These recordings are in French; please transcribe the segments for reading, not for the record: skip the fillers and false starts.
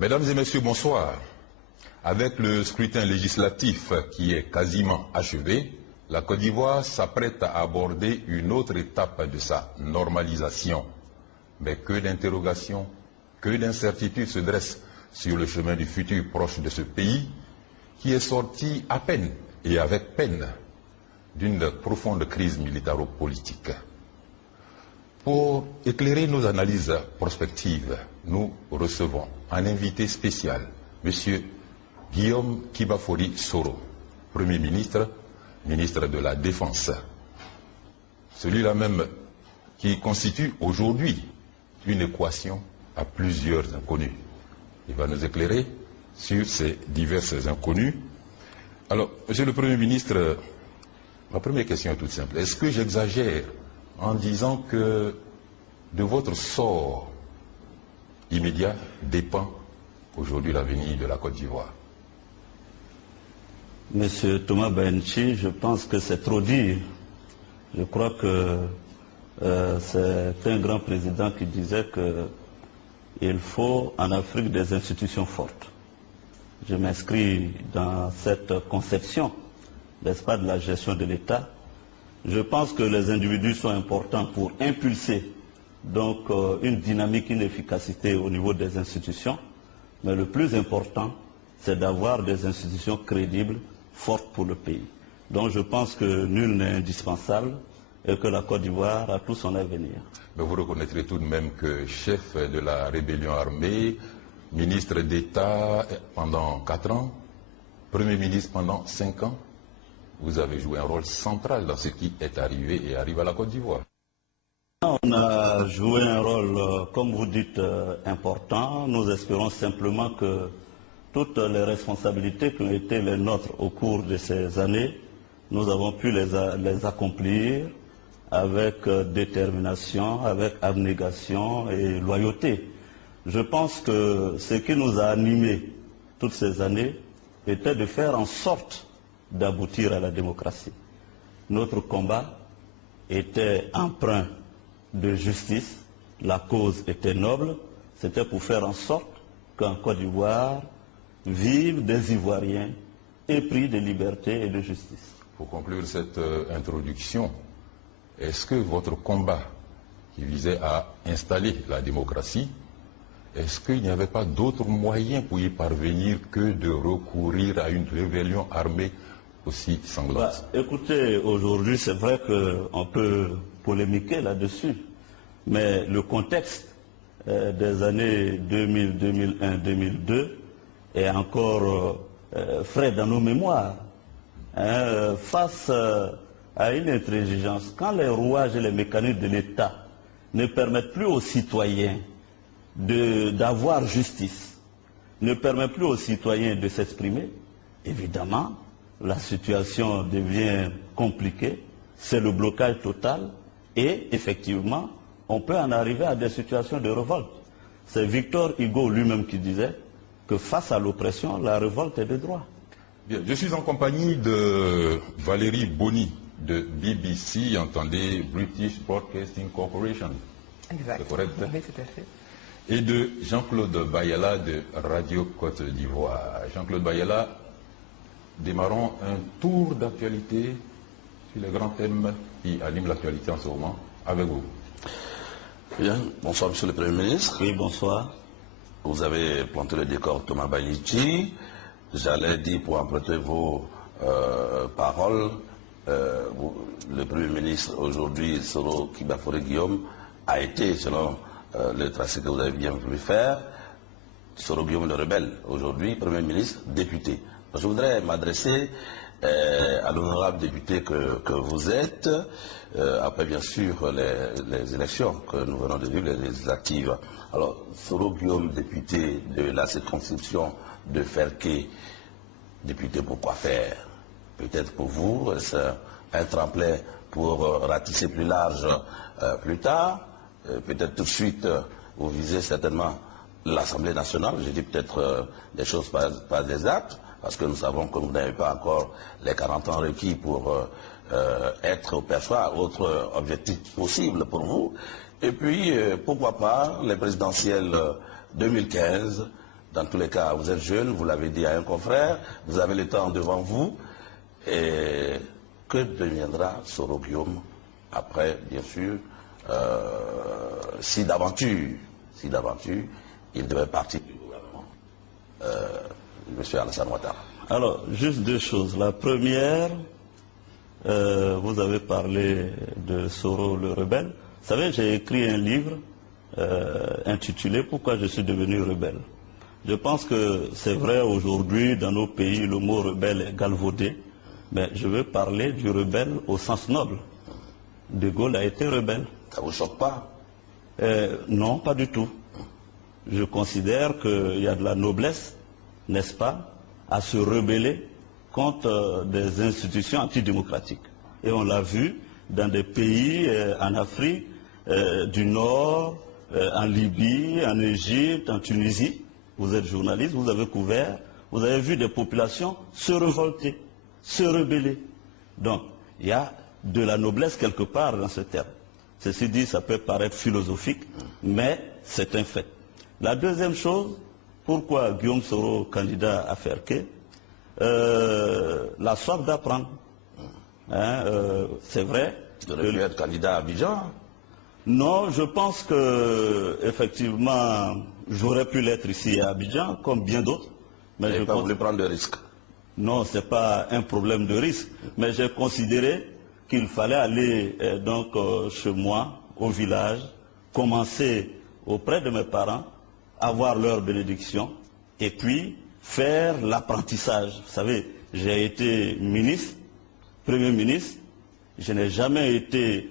Mesdames et messieurs, bonsoir. Avec le scrutin législatif qui est quasiment achevé, la Côte d'Ivoire s'apprête à aborder une autre étape de sa normalisation. Mais que d'interrogations, que d'incertitudes se dressent sur le chemin du futur proche de ce pays qui est sorti à peine et avec peine d'une profonde crise militaro-politique. Pour éclairer nos analyses prospectives, nous recevons un invité spécial, M. Guillaume Kibafori Soro, Premier ministre, ministre de la Défense. Celui-là même qui constitue aujourd'hui une équation à plusieurs inconnus. Il va nous éclairer sur ces diverses inconnues. Alors, Monsieur le Premier ministre, ma première question est toute simple. Est-ce que j'exagère en disant que de votre sort immédiat dépend aujourd'hui l'avenir de la Côte d'Ivoire? Monsieur Thomas Benchi, je pense que c'est trop dire. Je crois que c'est un grand président qui disait qu'il faut en Afrique des institutions fortes. Je m'inscris dans cette conception, n'est-ce pas, de la gestion de l'État. Je pense que les individus sont importants pour impulser donc une dynamique, une efficacité au niveau des institutions. Mais le plus important, c'est d'avoir des institutions crédibles, fortes pour le pays. Donc je pense que nul n'est indispensable et que la Côte d'Ivoire a tout son avenir. Mais vous reconnaîtrez tout de même que chef de la rébellion armée, ministre d'État pendant 4 ans, Premier ministre pendant 5 ans, vous avez joué un rôle central dans ce qui est arrivé et arrive à la Côte d'Ivoire. On a joué un rôle, comme vous dites, important. Nous espérons simplement que toutes les responsabilités qui ont été les nôtres au cours de ces années, nous avons pu les accomplir avec détermination, avec abnégation et loyauté. Je pense que ce qui nous a animés toutes ces années était de faire en sorte d'aboutir à la démocratie. Notre combat était empreint de justice, la cause était noble, c'était pour faire en sorte qu'en Côte d'Ivoire vivent des Ivoiriens épris de liberté et de justice. Pour conclure cette introduction, est-ce que votre combat qui visait à installer la démocratie, est-ce qu'il n'y avait pas d'autres moyens pour y parvenir que de recourir à une rébellion armée aussi sanglante? Écoutez, aujourd'hui c'est vrai qu'on peut polémiquer là-dessus, mais le contexte des années 2000, 2001, 2002 est encore frais dans nos mémoires. Face à une intransigeance, quand les rouages et les mécanismes de l'État ne permettent plus aux citoyens d'avoir justice, ne permettent plus aux citoyens de s'exprimer, évidemment, la situation devient compliquée, c'est le blocage total et effectivement, on peut en arriver à des situations de révolte. C'est Victor Hugo lui-même qui disait que face à l'oppression, la révolte est de droit. Bien, je suis en compagnie de Valérie Boni de BBC, entendez British Broadcasting Corporation. Exact. C'est correct? Oui, tout à fait. Et de Jean-Claude Bayala de Radio Côte d'Ivoire. Jean-Claude Bayala, démarrons un tour d'actualité sur les grands thèmes qui animent l'actualité en ce moment avec vous. Bien, bonsoir Monsieur le Premier ministre. Oui, bonsoir. Vous avez planté le décor Thomas Bailiti. J'allais dire pour emprunter vos paroles, le Premier ministre aujourd'hui, Soro Kibafori Guillaume, a été, selon le tracé que vous avez bien voulu faire, Soro Guillaume le rebelle, aujourd'hui Premier ministre, député. Je voudrais m'adresser à l'honorable député que vous êtes, après bien sûr les élections que nous venons de vivre, les législatives. Alors, Soro Guillaume, député de la circonscription de Ferké, député pour quoi faire? Peut-être pour vous, c'est un tremplin pour ratisser plus large plus tard. Peut-être tout de suite, vous visez certainement l'Assemblée nationale. Je dis peut-être des choses pas exactes, parce que nous savons que vous n'avez pas encore les 40 ans requis pour être au perchoir, autre objectif possible pour vous. Et puis, pourquoi pas, les présidentielles 2015, Dans tous les cas, vous êtes jeune, vous l'avez dit à un confrère, vous avez le temps devant vous. Et que deviendra Soro Guillaume après, bien sûr, si d'aventure, il devait partir du gouvernement, M. Alassane Ouattara? Alors, juste deux choses. La première, vous avez parlé de Soro le rebelle. Vous savez, j'ai écrit un livre intitulé « Pourquoi je suis devenu rebelle ». Je pense que c'est vrai aujourd'hui, dans nos pays, le mot rebelle est galvaudé, mais je veux parler du rebelle au sens noble. De Gaulle a été rebelle. Ça ne vous choque pas? Non, pas du tout. Je considère qu'il y a de la noblesse, n'est-ce pas, à se rebeller contre des institutions antidémocratiques. Et on l'a vu dans des pays en Afrique du Nord, en Libye, en Égypte, en Tunisie. Vous êtes journaliste, vous avez couvert, vous avez vu des populations se révolter, se rebeller. Donc, il y a de la noblesse quelque part dans ce terme. Ceci dit, ça peut paraître philosophique, mais c'est un fait. La deuxième chose, pourquoi Guillaume Soro, candidat à Ferké, la soif d'apprendre. C'est vrai. Il aurait pu être candidat à Abidjan. Non, je pense que effectivement, j'aurais pu l'être ici à Abidjan, comme bien d'autres. Mais je n'ai pas voulu prendre de risques. Non, ce n'est pas un problème de risque. Mais j'ai considéré qu'il fallait aller chez moi, au village, commencer auprès de mes parents, avoir leur bénédiction, et puis faire l'apprentissage. Vous savez, j'ai été ministre, Premier ministre, je n'ai jamais été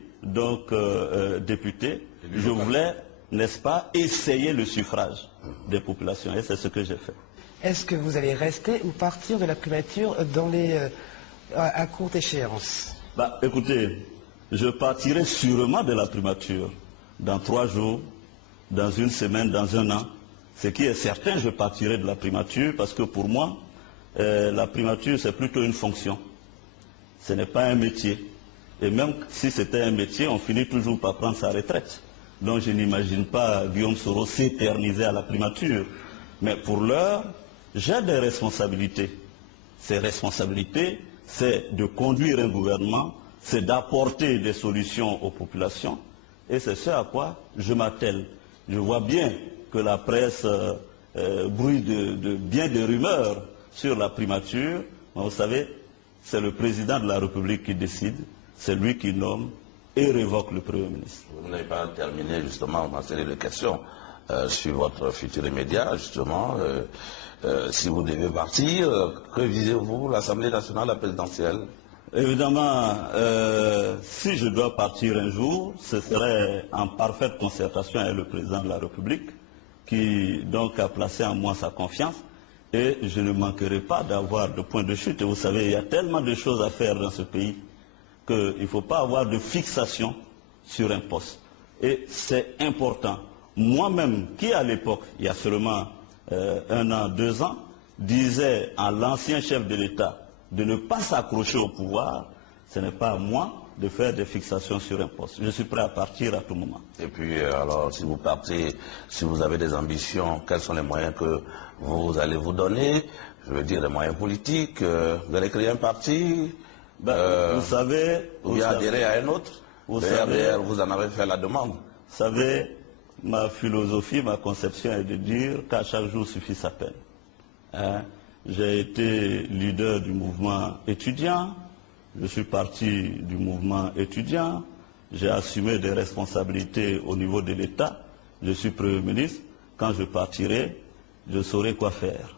député. Je voulais, n'est-ce pas, essayer le suffrage des populations, et c'est ce que j'ai fait. Est-ce que vous allez rester ou partir de la primature à courte échéance? Écoutez, je partirai sûrement de la primature dans 3 jours, dans 1 semaine, dans 1 an. Ce qui est certain, je partirai de la primature parce que pour moi, la primature c'est plutôt une fonction. Ce n'est pas un métier. Et même si c'était un métier, on finit toujours par prendre sa retraite. Donc je n'imagine pas Guillaume Soro s'éterniser à la primature. Mais pour l'heure, j'ai des responsabilités. Ces responsabilités, c'est de conduire un gouvernement, c'est d'apporter des solutions aux populations. Et c'est ce à quoi je m'attelle. Je vois bien que la presse bruit bien des rumeurs sur la primature. Mais vous savez, c'est le président de la République qui décide, c'est lui qui nomme et révoque le Premier ministre. Vous n'avez pas terminé justement ma série de questions sur votre futur immédiat, justement. Si vous devez partir, que visez-vous, l'Assemblée nationale, la présidentielle? Évidemment, si je dois partir un jour, ce serait en parfaite concertation avec le président de la République, qui donc a placé en moi sa confiance, et je ne manquerai pas d'avoir de point de chute. Et vous savez, il y a tellement de choses à faire dans ce pays qu'il ne faut pas avoir de fixation sur un poste. Et c'est important. Moi-même, qui à l'époque, il y a seulement 1 an, 2 ans, disait à l'ancien chef de l'État de ne pas s'accrocher au pouvoir, ce n'est pas à moi de faire des fixations sur un poste. Je suis prêt à partir à tout moment. Et puis, alors, si vous partez, si vous avez des ambitions, quels sont les moyens que vous allez vous donner? Je veux dire, les moyens politiques, vous allez créer un parti, vous savez... Ou bien adhérer à un autre. RDR, vous en avez fait la demande. Vous savez, ma philosophie, ma conception est de dire qu'à chaque jour suffit sa peine. J'ai été leader du mouvement étudiant, je suis parti du mouvement étudiant, j'ai assumé des responsabilités au niveau de l'État, je suis Premier ministre, quand je partirai, je saurai quoi faire.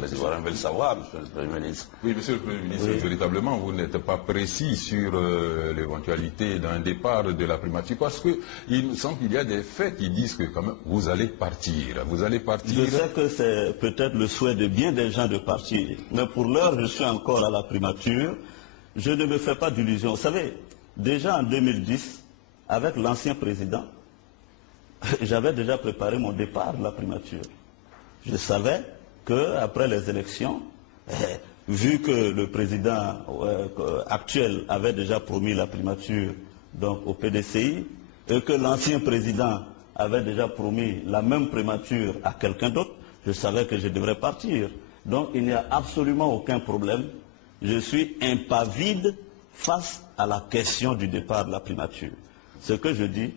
Les Ivoiriens veulent savoir, monsieur le Premier ministre. Oui, monsieur le Premier ministre, oui. Véritablement, vous n'êtes pas précis sur l'éventualité d'un départ de la primature, parce qu'il me semble qu'il y a des faits qui disent que quand même, vous allez partir. Vous allez partir. Je sais que c'est peut-être le souhait de bien des gens de partir, mais pour l'heure, je suis encore à la primature. Je ne me fais pas d'illusions. Vous savez, déjà en 2010, avec l'ancien président, j'avais déjà préparé mon départ de la primature. Je savais qu'après les élections, vu que le président actuel avait déjà promis la primature donc, au PDCI, et que l'ancien président avait déjà promis la même primature à quelqu'un d'autre, je savais que je devrais partir. Donc il n'y a absolument aucun problème. Je suis impavide face à la question du départ de la primature. Ce que je dis,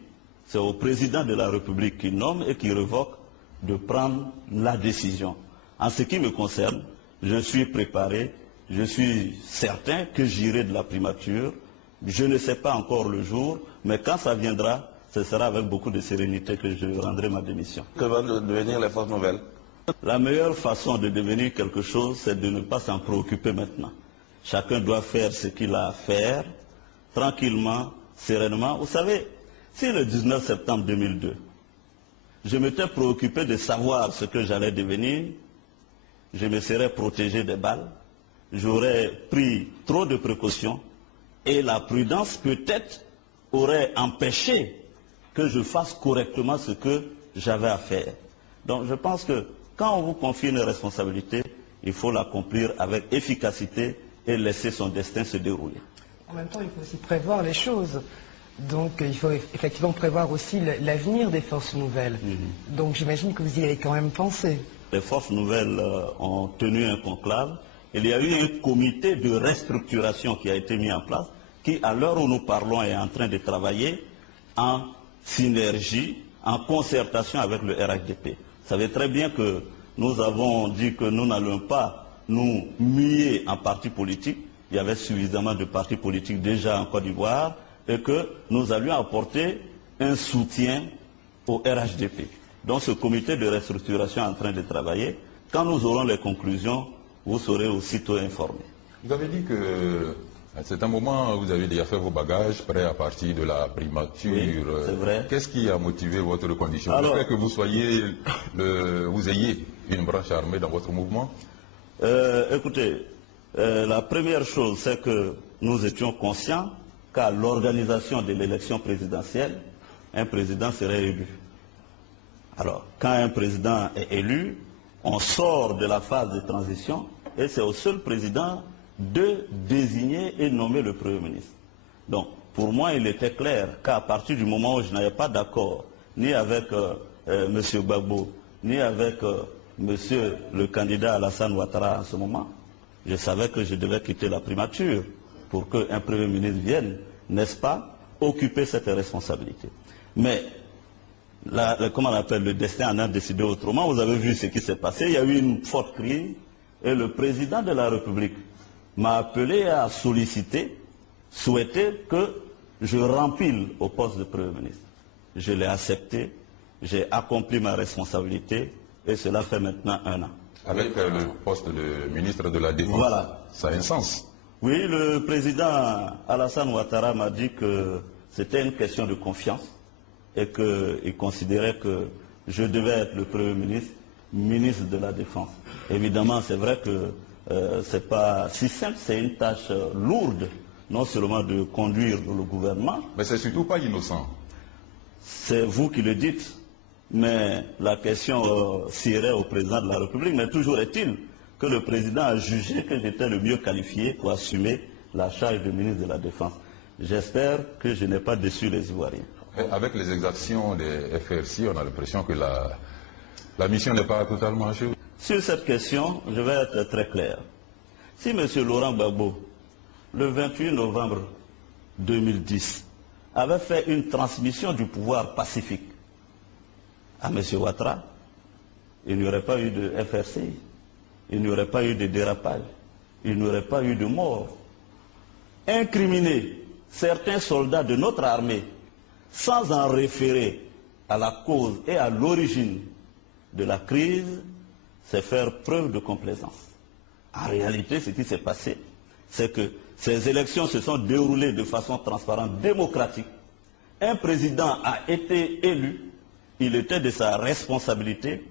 c'est au président de la République qui nomme et qui révoque de prendre la décision. En ce qui me concerne, je suis préparé, je suis certain que j'irai de la primature. Je ne sais pas encore le jour, mais quand ça viendra, ce sera avec beaucoup de sérénité que je rendrai ma démission. Que vont devenir les forces nouvelles? La meilleure façon de devenir quelque chose, c'est de ne pas s'en préoccuper maintenant. Chacun doit faire ce qu'il a à faire, tranquillement, sereinement. Vous savez, si le 19 septembre 2002, je m'étais préoccupé de savoir ce que j'allais devenir, je me serais protégé des balles, j'aurais pris trop de précautions, et la prudence peut-être aurait empêché que je fasse correctement ce que j'avais à faire. Donc je pense que quand on vous confie une responsabilité, il faut l'accomplir avec efficacité et laisser son destin se dérouler. En même temps, il faut aussi prévoir les choses. Donc il faut effectivement prévoir aussi l'avenir des forces nouvelles. Donc j'imagine que vous y avez quand même pensé. Les forces nouvelles ont tenu un conclave. Il y a eu un comité de restructuration qui a été mis en place, qui à l'heure où nous parlons est en train de travailler en synergie, en concertation avec le RHDP. Vous savez très bien que nous avons dit que nous n'allions pas nous muer en parti politique. Il y avait suffisamment de partis politiques déjà en Côte d'Ivoire et que nous allions apporter un soutien au RHDP. Donc ce comité de restructuration est en train de travailler. Quand nous aurons les conclusions, vous serez aussitôt informés. Vous avez dit que à un certain moment, vous avez déjà fait vos bagages, prêts à partir de la primature. Oui, c'est vrai. Qu'est-ce qui a motivé votre reconduction? Alors, le fait que vous ayez une branche armée dans votre mouvement? Écoutez, la première chose, c'est que nous étions conscients qu'à l'organisation de l'élection présidentielle, un président serait élu. Alors, quand un président est élu, on sort de la phase de transition et c'est au seul président de désigner et nommer le Premier ministre. Donc, pour moi, il était clair qu'à partir du moment où je n'avais pas d'accord ni avec M. Gbagbo, ni avec M. le candidat Alassane Ouattara en ce moment, je savais que je devais quitter la primature pour qu'un Premier ministre vienne, n'est-ce pas, occuper cette responsabilité. Mais, comment on appelle, le destin en a décidé autrement. Vous avez vu ce qui s'est passé. Il y a eu une forte crise et le président de la République m'a appelé à solliciter, souhaiter que je rempile au poste de Premier ministre. Je l'ai accepté, j'ai accompli ma responsabilité et cela fait maintenant 1 an. Avec le poste de ministre de la Défense, voilà. Ça a un sens. Oui, le président Alassane Ouattara m'a dit que c'était une question de confiance et qu'il considérait que je devais être le Premier ministre, ministre de la Défense. Évidemment, c'est vrai que c'est pas si simple, c'est une tâche lourde, non seulement de conduire le gouvernement. Mais c'est surtout pas innocent. C'est vous qui le dites, mais la question s'irait au président de la République. Mais toujours est-il que le président a jugé que j'étais le mieux qualifié pour assumer la charge de ministre de la Défense. J'espère que je n'ai pas déçu les Ivoiriens. Et avec les exactions des FRC, on a l'impression que la mission n'est pas totalement achevée. Sur cette question, je vais être très clair. Si M. Laurent Gbagbo, le 28 novembre 2010, avait fait une transmission du pouvoir pacifique à M. Ouattara, il n'y aurait pas eu de FRC, il n'y aurait pas eu de dérapage, il n'y aurait pas eu de mort. Incriminer certains soldats de notre armée sans en référer à la cause et à l'origine de la crise, c'est faire preuve de complaisance. En réalité, ce qui s'est passé, c'est que ces élections se sont déroulées de façon transparente, démocratique. Un président a été élu, il était de sa responsabilité,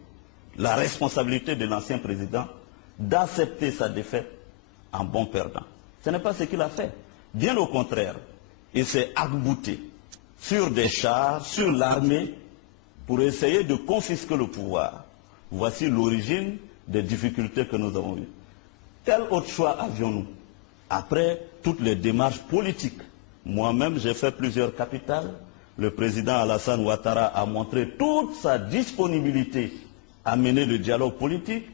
la responsabilité de l'ancien président, d'accepter sa défaite en bon perdant. Ce n'est pas ce qu'il a fait. Bien au contraire, il s'est arc-bouté sur des chars, sur l'armée, pour essayer de confisquer le pouvoir. Voici l'origine des difficultés que nous avons eues. Quel autre choix avions-nous? Après toutes les démarches politiques, moi-même j'ai fait plusieurs capitales, le président Alassane Ouattara a montré toute sa disponibilité à mener le dialogue politique.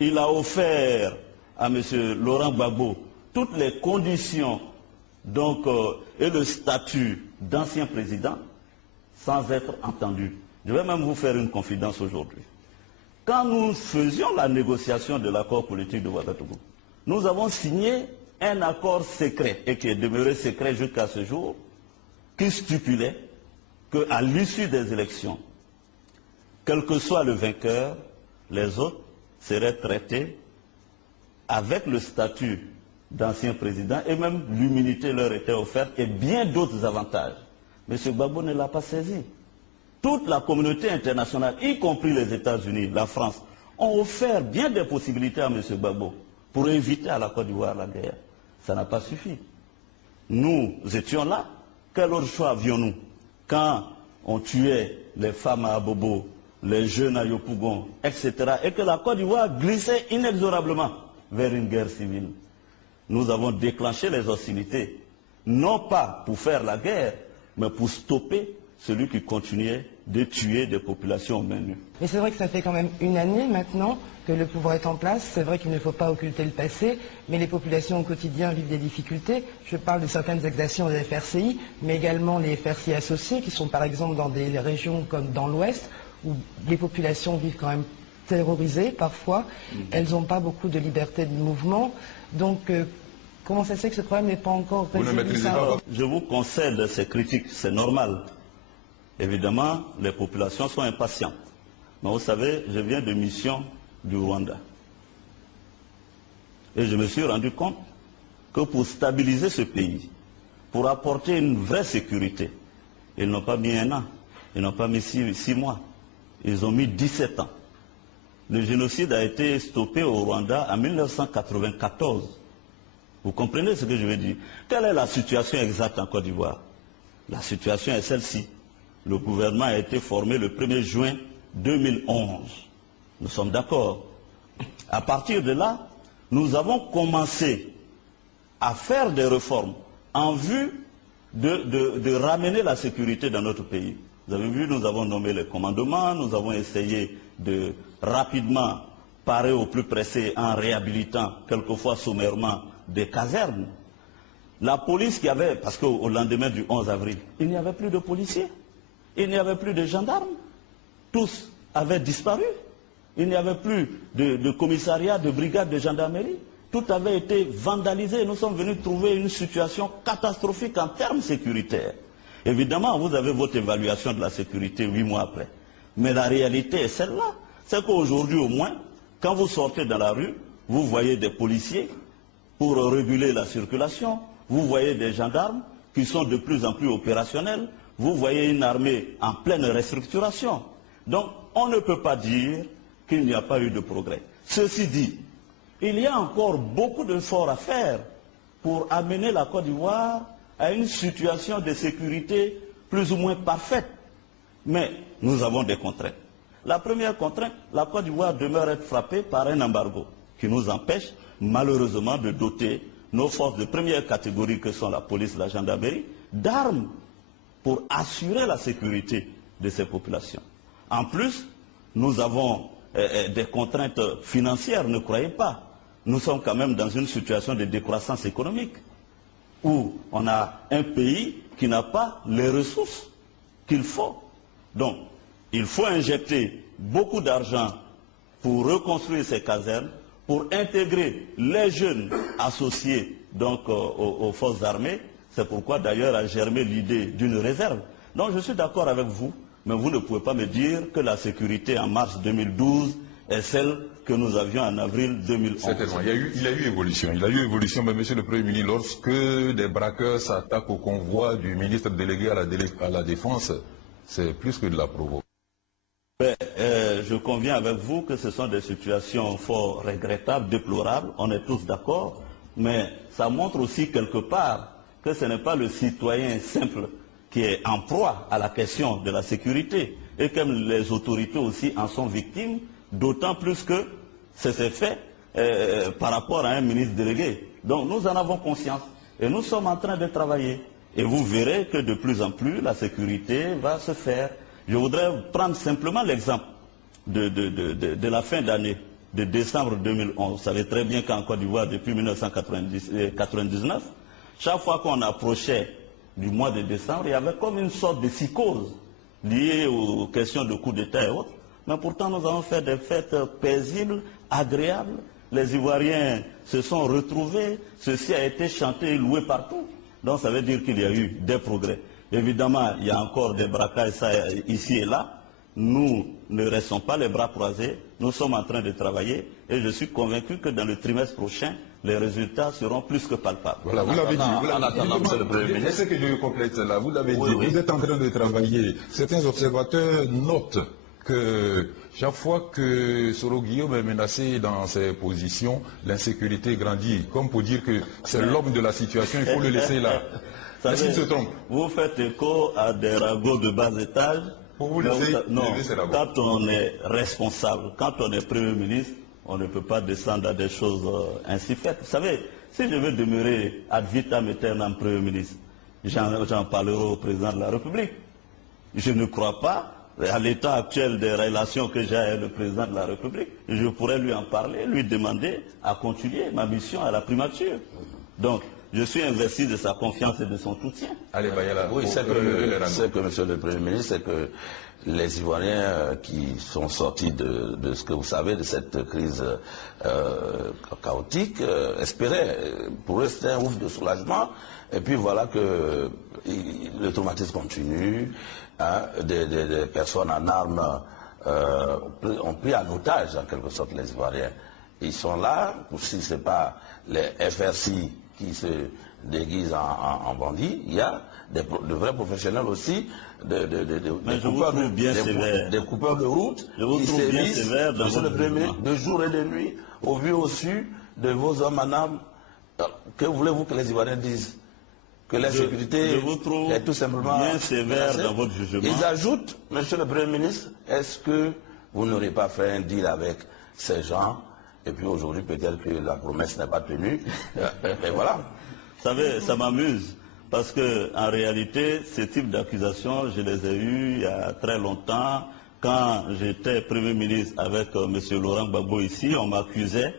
Il a offert à M. Laurent Gbagbo toutes les conditions et le statut d'ancien président sans être entendu. Je vais même vous faire une confidence aujourd'hui. Quand nous faisions la négociation de l'accord politique de Ouagadougou, nous avons signé un accord secret, et qui est demeuré secret jusqu'à ce jour, qui stipulait qu'à l'issue des élections, quel que soit le vainqueur, les autres seraient traités avec le statut d'ancien président, et même l'immunité leur était offerte, et bien d'autres avantages. M. Gbagbo ne l'a pas saisi. Toute la communauté internationale, y compris les États-Unis, la France, ont offert bien des possibilités à M. Gbagbo pour éviter à la Côte d'Ivoire la guerre. Ça n'a pas suffi. Nous étions là. Quel autre choix avions-nous quand on tuait les femmes à Abobo, les jeunes à Yopougon, etc., et que la Côte d'Ivoire glissait inexorablement vers une guerre civile? Nous avons déclenché les hostilités, non pas pour faire la guerre, mais pour stopper celui qui continuait de tuer des populations aux mains nues. Mais c'est vrai que ça fait quand même une année maintenant que le pouvoir est en place. C'est vrai qu'il ne faut pas occulter le passé, mais les populations au quotidien vivent des difficultés. Je parle de certaines exactions des FRCI, mais également les FRCI associés, qui sont par exemple dans des régions comme dans l'Ouest, où les populations vivent quand même terrorisées parfois. Elles n'ont pas beaucoup de liberté de mouvement. Donc, comment ça se fait que ce problème n'est pas encore résolu? Je vous concède ces critiques, c'est normal. Évidemment, les populations sont impatientes. Mais vous savez, je viens de mission du Rwanda. Et je me suis rendu compte que pour stabiliser ce pays, pour apporter une vraie sécurité, ils n'ont pas mis un an, ils n'ont pas mis 6 mois, ils ont mis 17 ans. Le génocide a été stoppé au Rwanda en 1994. Vous comprenez ce que je veux dire? Quelle est la situation exacte en Côte d'Ivoire? La situation est celle-ci. Le gouvernement a été formé le 1er juin 2011. Nous sommes d'accord. À partir de là, nous avons commencé à faire des réformes en vue de ramener la sécurité dans notre pays. Vous avez vu, nous avons nommé les commandements, nous avons essayé de rapidement parer au plus pressé en réhabilitant, quelquefois sommairement, des casernes. La police qui avait, parce qu'au lendemain du 11 avril, il n'y avait plus de policiers, il n'y avait plus de gendarmes, tous avaient disparu, il n'y avait plus de commissariat, de brigade de gendarmerie, tout avait été vandalisé. Nous sommes venus trouver une situation catastrophique en termes sécuritaires. Évidemment, vous avez votre évaluation de la sécurité 8 mois après. Mais la réalité est celle-là. C'est qu'aujourd'hui, au moins, quand vous sortez dans la rue, vous voyez des policiers pour réguler la circulation, vous voyez des gendarmes qui sont de plus en plus opérationnels, vous voyez une armée en pleine restructuration. Donc, on ne peut pas dire qu'il n'y a pas eu de progrès. Ceci dit, il y a encore beaucoup d'efforts à faire pour amener la Côte d'Ivoire à une situation de sécurité plus ou moins parfaite. Mais nous avons des contraintes. La première contrainte, la Côte d'Ivoire demeure être frappée par un embargo qui nous empêche malheureusement de doter nos forces de première catégorie que sont la police, la gendarmerie, d'armes pour assurer la sécurité de ces populations. En plus, nous avons des contraintes financières, ne croyez pas. Nous sommes quand même dans une situation de décroissance économique où on a un pays qui n'a pas les ressources qu'il faut. Donc, il faut injecter beaucoup d'argent pour reconstruire ces casernes, pour intégrer les jeunes associés donc, aux forces armées. C'est pourquoi d'ailleurs a germé l'idée d'une réserve. Donc je suis d'accord avec vous, mais vous ne pouvez pas me dire que la sécurité en mars 2012 est celle que nous avions en avril 2011. Certainement, il y a eu évolution, mais monsieur le Premier ministre, lorsque des braqueurs s'attaquent au convoi du ministre délégué à la Défense, c'est plus que de la provocation. Je conviens avec vous que ce sont des situations fort regrettables, déplorables, on est tous d'accord, mais ça montre aussi quelque part que ce n'est pas le citoyen simple qui est en proie à la question de la sécurité, et que les autorités aussi en sont victimes, d'autant plus que c'est fait par rapport à un ministre délégué. Donc nous en avons conscience, et nous sommes en train de travailler, et vous verrez que de plus en plus la sécurité va se faire. Je voudrais prendre simplement l'exemple de la fin d'année, de décembre 2011, vous savez très bien qu'en Côte d'Ivoire, depuis 1999, chaque fois qu'on approchait du mois de décembre, il y avait comme une sorte de psychose liée aux questions de coup d'État et autres. Mais pourtant, nous avons fait des fêtes paisibles, agréables. Les Ivoiriens se sont retrouvés, ceci a été chanté et loué partout. Donc ça veut dire qu'il y a eu des progrès. Évidemment, il y a encore des braquages ici et là. Nous ne restons pas les bras croisés, nous sommes en train de travailler et je suis convaincu que dans le trimestre prochain, les résultats seront plus que palpables. Voilà, vous l'avez dit. En attendant, monsieur le Premier ministre. C'est ce que je complète là. Vous l'avez dit, Oui. vous êtes en train de travailler. Certains observateurs notent que chaque fois que Soro Guillaume est menacé dans ses positions, l'insécurité grandit. Comme pour dire que c'est l'homme de la situation, il faut le laisser là. Est-ce qu'il se trompe? Vous faites écho à des ragots de bas étage. Pour vous laisser, quand on est responsable, quand on est Premier ministre, on ne peut pas descendre à des choses ainsi faites. Vous savez, si je veux demeurer ad vitam aeternam Premier ministre, j'en parlerai au président de la République. Je ne crois pas, à l'état actuel des relations que j'ai avec le président de la République, je pourrais lui en parler, lui demander à continuer ma mission à la primature. Donc, je suis investi de sa confiance et de son soutien. Allez, Bayala. Oui, c'est que, monsieur le Premier ministre, c'est que les Ivoiriens qui sont sortis de ce que vous savez, de cette crise chaotique, espéraient. Pour eux, c'était un ouf de soulagement. Et puis voilà que le traumatisme continue. Hein, des personnes en armes ont pris en otage, en quelque sorte, les Ivoiriens. Ils sont là, si ce n'est pas les FRC qui se déguisent en bandits, il y a de vrais professionnels aussi, des coupeurs de route, qui sévissent, monsieur le Premier, de jour et de nuit, au vu au su de vos hommes en armes. Que voulez-vous que les Ivoiriens disent? Que la sécurité est tout simplement bien sévère dans votre jugement. Ils ajoutent, monsieur le Premier ministre, est-ce que vous n'aurez pas fait un deal avec ces gens? Et puis aujourd'hui, peut-être que la promesse n'est pas tenue. Mais voilà. Vous savez, ça m'amuse. Parce qu'en réalité, ce type d'accusations, je les ai eues il y a très longtemps. Quand j'étais Premier ministre avec M. Laurent Gbagbo ici, on m'accusait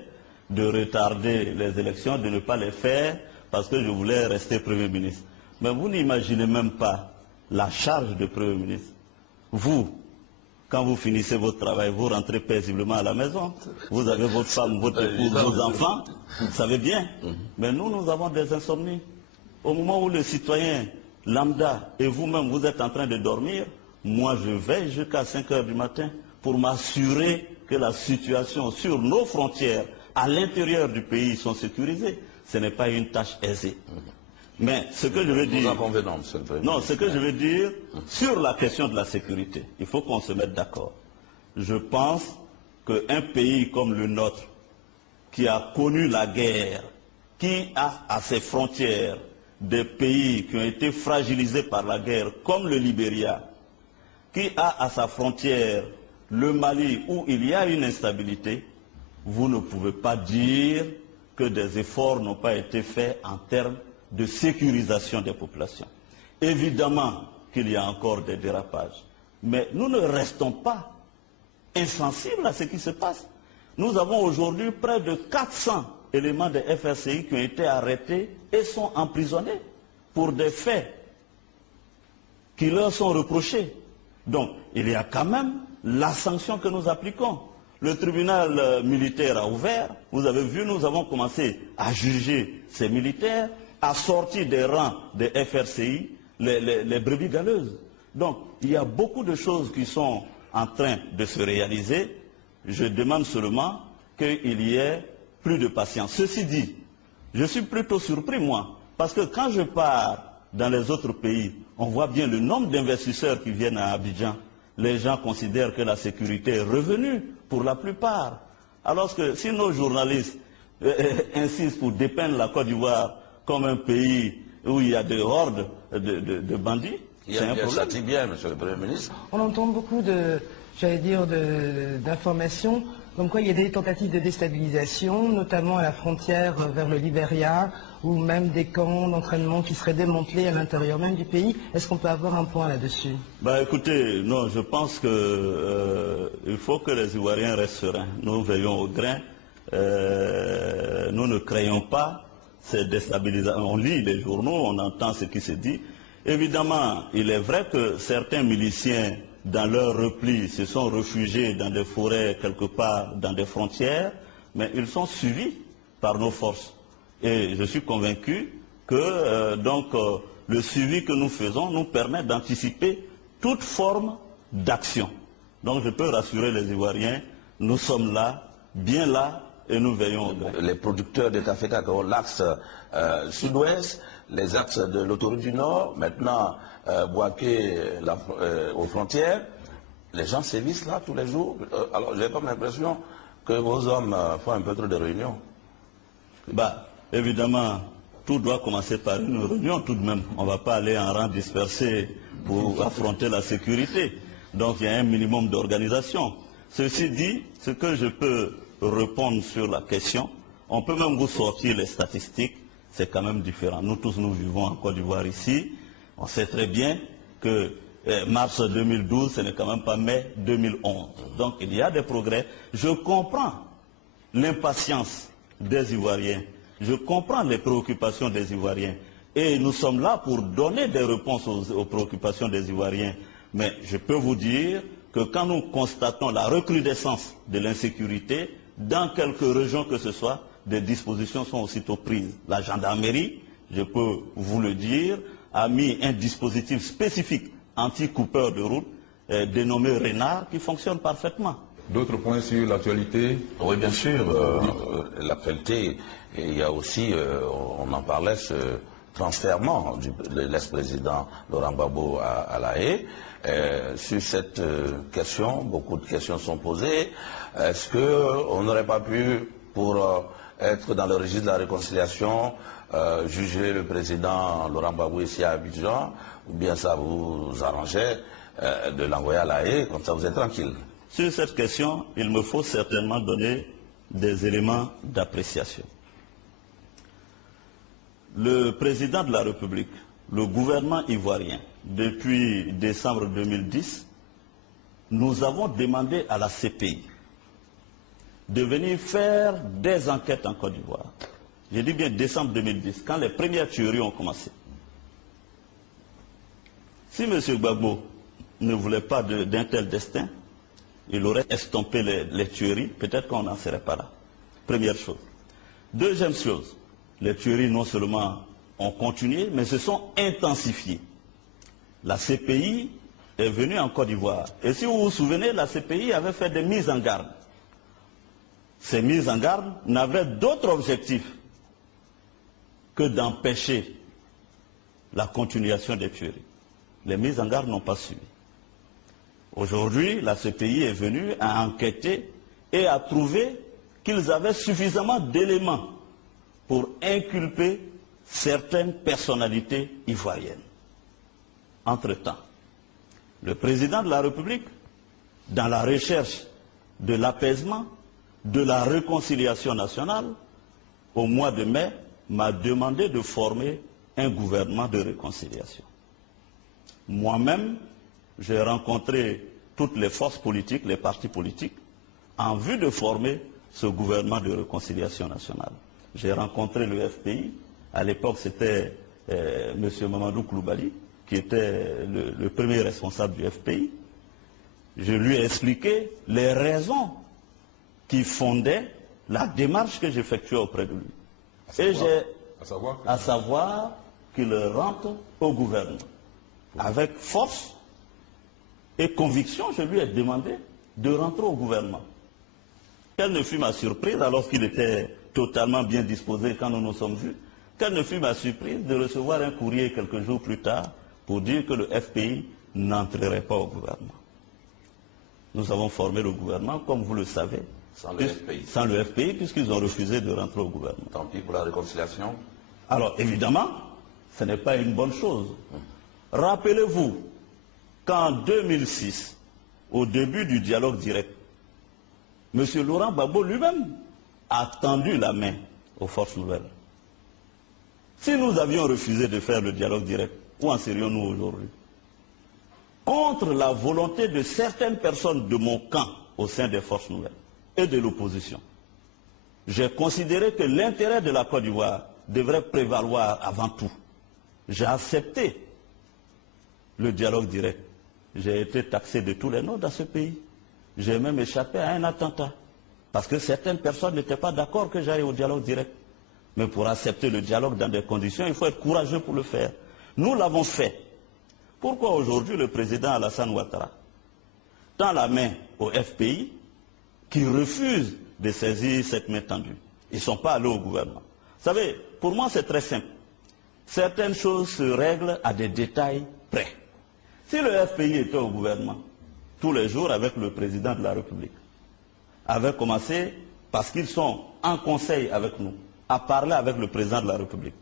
de retarder les élections, de ne pas les faire, parce que je voulais rester Premier ministre. Mais vous n'imaginez même pas la charge de Premier ministre. Vous, quand vous finissez votre travail, vous rentrez paisiblement à la maison. Vous avez votre femme, votre épouse, vos enfants. Vous savez bien. Mais nous avons des insomnies. Au moment où le citoyen lambda et vous-même, vous êtes en train de dormir, moi je veille jusqu'à 5 heures du matin pour m'assurer que la situation sur nos frontières, à l'intérieur du pays, sont sécurisées. Ce n'est pas une tâche aisée. Mais ce que je veux dire, ce que je veux dire sur la question de la sécurité, il faut qu'on se mette d'accord. Je pense qu'un pays comme le nôtre, qui a connu la guerre, qui a à ses frontières des pays qui ont été fragilisés par la guerre, comme le Libéria, qui a à sa frontière le Mali, où il y a une instabilité, vous ne pouvez pas dire que des efforts n'ont pas été faits en termes de sécurisation des populations. Évidemment qu'il y a encore des dérapages, mais nous ne restons pas insensibles à ce qui se passe. Nous avons aujourd'hui près de 400 éléments de FRCI qui ont été arrêtés et sont emprisonnés pour des faits qui leur sont reprochés. Donc, il y a quand même la sanction que nous appliquons. Le tribunal militaire a ouvert, vous avez vu, nous avons commencé à juger ces militaires, à sortir des rangs des FRCI, les brebis galeuses. Donc, il y a beaucoup de choses qui sont en train de se réaliser. Je demande seulement qu'il y ait plus de patience. Ceci dit, je suis plutôt surpris, moi, parce que quand je pars dans les autres pays, on voit bien le nombre d'investisseurs qui viennent à Abidjan. Les gens considèrent que la sécurité est revenue pour la plupart. Alors que si nos journalistes insistent pour dépeindre la Côte d'Ivoire comme un pays où il y a des hordes de bandits, c'est un problème. Ça dit bien, monsieur le Premier ministre. On entend beaucoup d'informations Comme quoi il y a des tentatives de déstabilisation, notamment à la frontière vers le Libéria, ou même des camps d'entraînement qui seraient démantelés à l'intérieur même du pays. Est-ce qu'on peut avoir un point là-dessus? Écoutez, non, je pense qu'il faut que les Ivoiriens restent sereins. Nous veillons au grain. Nous ne craignons pas ces déstabilisations. On lit les journaux, on entend ce qui se dit. Évidemment, il est vrai que certains miliciens, dans leur repli, se sont réfugiés dans des forêts quelque part, dans des frontières, mais ils sont suivis par nos forces. Et je suis convaincu que le suivi que nous faisons nous permet d'anticiper toute forme d'action. Donc je peux rassurer les Ivoiriens, nous sommes là, bien là, et nous veillons au grain. Les producteurs de café cacao, l'axe sud-ouest, les axes de l'autoroute du Nord, maintenant Boaké aux frontières, les gens sévissent là tous les jours. Alors j'ai comme l'impression que vos hommes font un peu trop de réunions. Évidemment, tout doit commencer par une réunion tout de même. On ne va pas aller en rang dispersé pour affronter la sécurité. Donc il y a un minimum d'organisation. Ceci dit, ce que je peux répondre sur la question, on peut même vous sortir les statistiques, c'est quand même différent. Nous tous, nous vivons en Côte d'Ivoire ici. On sait très bien que mars 2012, ce n'est quand même pas mai 2011. Donc il y a des progrès. Je comprends l'impatience des Ivoiriens. Je comprends les préoccupations des Ivoiriens. Et nous sommes là pour donner des réponses aux préoccupations des Ivoiriens. Mais je peux vous dire que quand nous constatons la recrudescence de l'insécurité, dans quelques régions que ce soit, des dispositions sont aussitôt prises. La gendarmerie, je peux vous le dire, a mis un dispositif spécifique anti-coupeur de route dénommé Renard qui fonctionne parfaitement. D'autres points sur l'actualité? Oui, bien sûr. L'actualité, il y a aussi, on en parlait, ce transfèrement de l'ex-président Laurent Gbagbo à La Haye. Sur cette question, beaucoup de questions sont posées. Est-ce qu'on n'aurait pas pu, pour être dans le registre de la réconciliation, juger le président Laurent Gbagbo ici à Abidjan, ou bien ça vous arrangeait de l'envoyer à La Haye, comme ça vous êtes tranquille? Sur cette question, il me faut certainement donner des éléments d'appréciation. Le président de la République, le gouvernement ivoirien, depuis décembre 2010, nous avons demandé à la CPI de venir faire des enquêtes en Côte d'Ivoire. Je dis bien décembre 2010, quand les premières tueries ont commencé. Si M. Gbagbo ne voulait pas d'un tel destin, il aurait estompé les tueries, peut-être qu'on n'en serait pas là. Première chose. Deuxième chose, les tueries non seulement ont continué, mais se sont intensifiées. La CPI est venue en Côte d'Ivoire. Et si vous vous souvenez, la CPI avait fait des mises en garde. Ces mises en garde n'avaient d'autre objectif que d'empêcher la continuation des tueries. Les mises en garde n'ont pas suivi. Aujourd'hui, la CPI est venue à enquêter et à trouver qu'ils avaient suffisamment d'éléments pour inculper certaines personnalités ivoiriennes. Entre-temps, le président de la République, dans la recherche de l'apaisement, de la réconciliation nationale, au mois de mai, m'a demandé de former un gouvernement de réconciliation. Moi-même, j'ai rencontré toutes les forces politiques, les partis politiques, en vue de former ce gouvernement de réconciliation nationale. J'ai rencontré le FPI, à l'époque c'était M. Mamadou Koulibaly, qui était le premier responsable du FPI. Je lui ai expliqué les raisons qui fondaient la démarche que j'effectuais auprès de lui. À savoir qu'il rentre au gouvernement. Avec force et conviction, je lui ai demandé de rentrer au gouvernement. Quelle ne fut ma surprise, alors qu'il était totalement bien disposé quand nous nous sommes vus, quelle ne fut ma surprise de recevoir un courrier quelques jours plus tard pour dire que le FPI n'entrerait pas au gouvernement. Nous avons formé le gouvernement, comme vous le savez, sans le FPI, puisqu'ils ont refusé de rentrer au gouvernement. Tant pis pour la réconciliation. Alors évidemment, ce n'est pas une bonne chose. Rappelez-vous qu'en 2006, au début du dialogue direct, M. Laurent Gbagbo lui-même a tendu la main aux forces nouvelles. Si nous avions refusé de faire le dialogue direct, où en serions-nous aujourd'hui? Contre la volonté de certaines personnes de mon camp au sein des forces nouvelles et de l'opposition, j'ai considéré que l'intérêt de la Côte d'Ivoire devrait prévaloir avant tout. J'ai accepté le dialogue direct. J'ai été taxé de tous les noms dans ce pays. J'ai même échappé à un attentat. Parce que certaines personnes n'étaient pas d'accord que j'aille au dialogue direct. Mais pour accepter le dialogue dans des conditions, il faut être courageux pour le faire. Nous l'avons fait. Pourquoi aujourd'hui le président Alassane Ouattara tend la main au FPI qui refuse de saisir cette main tendue? Ils ne sont pas allés au gouvernement. Vous savez, pour moi c'est très simple. Certaines choses se règlent à des détails près. Si le FPI était au gouvernement, tous les jours avec le président de la République, avait commencé, parce qu'ils sont en conseil avec nous, à parler avec le président de la République,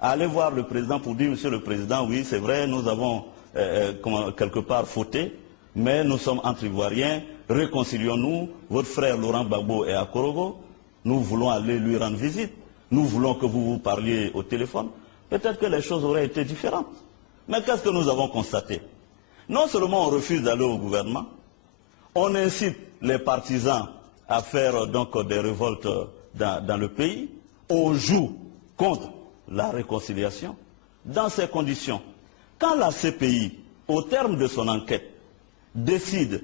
à aller voir le président pour dire, monsieur le président, oui c'est vrai, nous avons quelque part fauté, mais nous sommes entre Ivoiriens, réconcilions-nous, votre frère Laurent Gbagbo est à Korogo, nous voulons aller lui rendre visite, nous voulons que vous vous parliez au téléphone, peut-être que les choses auraient été différentes. Mais qu'est-ce que nous avons constaté? Non seulement on refuse d'aller au gouvernement, on incite les partisans à faire donc des révoltes dans le pays, on joue contre la réconciliation. Dans ces conditions, quand la CPI, au terme de son enquête, décide